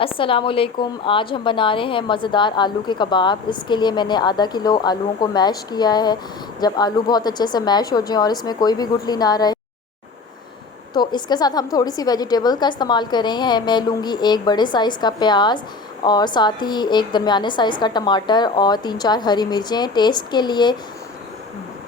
अस्सलामुअलैकुम। आज हम बना रहे हैं मज़ेदार आलू के कबाब। इसके लिए मैंने आधा किलो आलूओं को मैश किया है। जब आलू बहुत अच्छे से मैश हो जाएं और इसमें कोई भी गुठली ना रहे तो इसके साथ हम थोड़ी सी वेजिटेबल का इस्तेमाल कर रहे हैं। मैं लूँगी एक बड़े साइज़ का प्याज और साथ ही एक दरमियाने साइज़ का टमाटर और 3-4 हरी मिर्चें। टेस्ट के लिए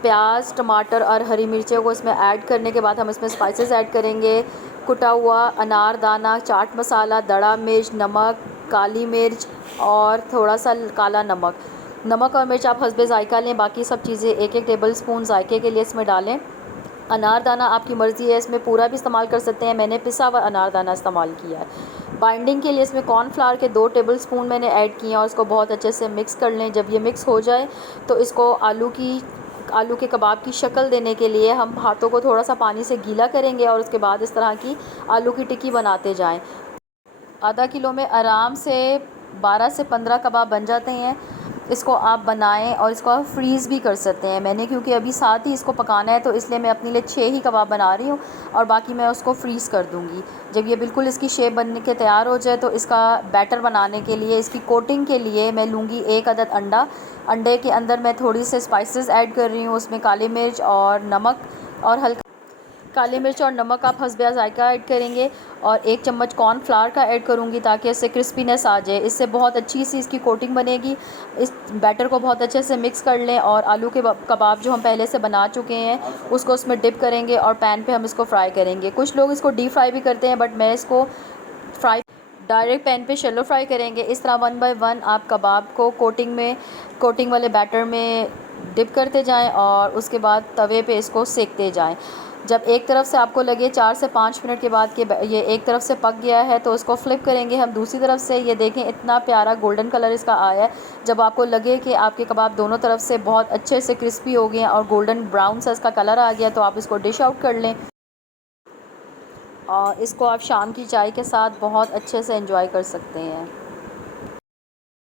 प्याज, टमाटर और हरी मिर्चों को इसमें ऐड करने के बाद हम इसमें स्पाइसेस ऐड करेंगे। कुटा हुआ अनारदाना, चाट मसाला, दड़ा मिर्च, नमक, काली मिर्च और थोड़ा सा काला नमक। नमक और मिर्च आप हस्बे ज़ायका लें। बाकी सब चीज़ें 1-1 टेबल स्पून ज़ायके के लिए इसमें डालें। अनारदाना आपकी मर्ज़ी है, इसमें पूरा भी इस्तेमाल कर सकते हैं। मैंने पिसा हुआ अनारदाना इस्तेमाल किया है। बाइंडिंग के लिए इसमें कॉर्नफ्लावर के 2 टेबल स्पून मैंने ऐड किए और इसको बहुत अच्छे से मिक्स कर लें। जब ये मिक्स हो जाए तो इसको आलू के कबाब की शक्ल देने के लिए हम हाथों को थोड़ा सा पानी से गीला करेंगे और उसके बाद इस तरह की आलू की टिक्की बनाते जाएं। आधा किलो में आराम से 12 से 15 कबाब बन जाते हैं। इसको आप बनाएं और इसको आप फ्रीज़ भी कर सकते हैं। मैंने क्योंकि अभी साथ ही इसको पकाना है तो इसलिए मैं अपने लिए 6 ही कबाब बना रही हूँ और बाकी मैं उसको फ्रीज़ कर दूँगी। जब ये बिल्कुल इसकी शेप बनने के तैयार हो जाए तो इसका बैटर बनाने के लिए, इसकी कोटिंग के लिए मैं लूँगी 1 अदद अंडा। अंडे के अंदर मैं थोड़ी से स्पाइसेस ऐड कर रही हूँ। उसमें काली मिर्च और नमक और हल्का काली मिर्च और नमक आप हस्बे ज़ायका ऐड करेंगे और 1 चम्मच कॉर्नफ्लावर का ऐड करूँगी ताकि इससे क्रिस्पीनेस आ जाए। इससे बहुत अच्छी सी इसकी कोटिंग बनेगी। इस बैटर को बहुत अच्छे से मिक्स कर लें और आलू के कबाब जो हम पहले से बना चुके हैं उसको उसमें डिप करेंगे और पैन पे हम इसको फ्राई करेंगे। कुछ लोग इसको डीप फ्राई भी करते हैं बट मैं इसको फ्राई डायरेक्ट पैन पे शैलो फ्राई करेंगे। इस तरह 1 बाय 1 आप कबाब को कोटिंग वाले बैटर में डिप करते जाएं और उसके बाद तवे पे इसको सेकते जाएं। जब एक तरफ से आपको लगे 4 से 5 मिनट के बाद कि ये एक तरफ से पक गया है तो उसको फ्लिप करेंगे हम दूसरी तरफ से। ये देखें इतना प्यारा गोल्डन कलर इसका आया है। जब आपको लगे कि आपके कबाब दोनों तरफ से बहुत अच्छे से क्रिस्पी हो गए हैं और गोल्डन ब्राउन सा इसका कलर आ गया तो आप इसको डिश आउट कर लें और इसको आप शाम की चाय के साथ बहुत अच्छे से एंजॉय कर सकते हैं।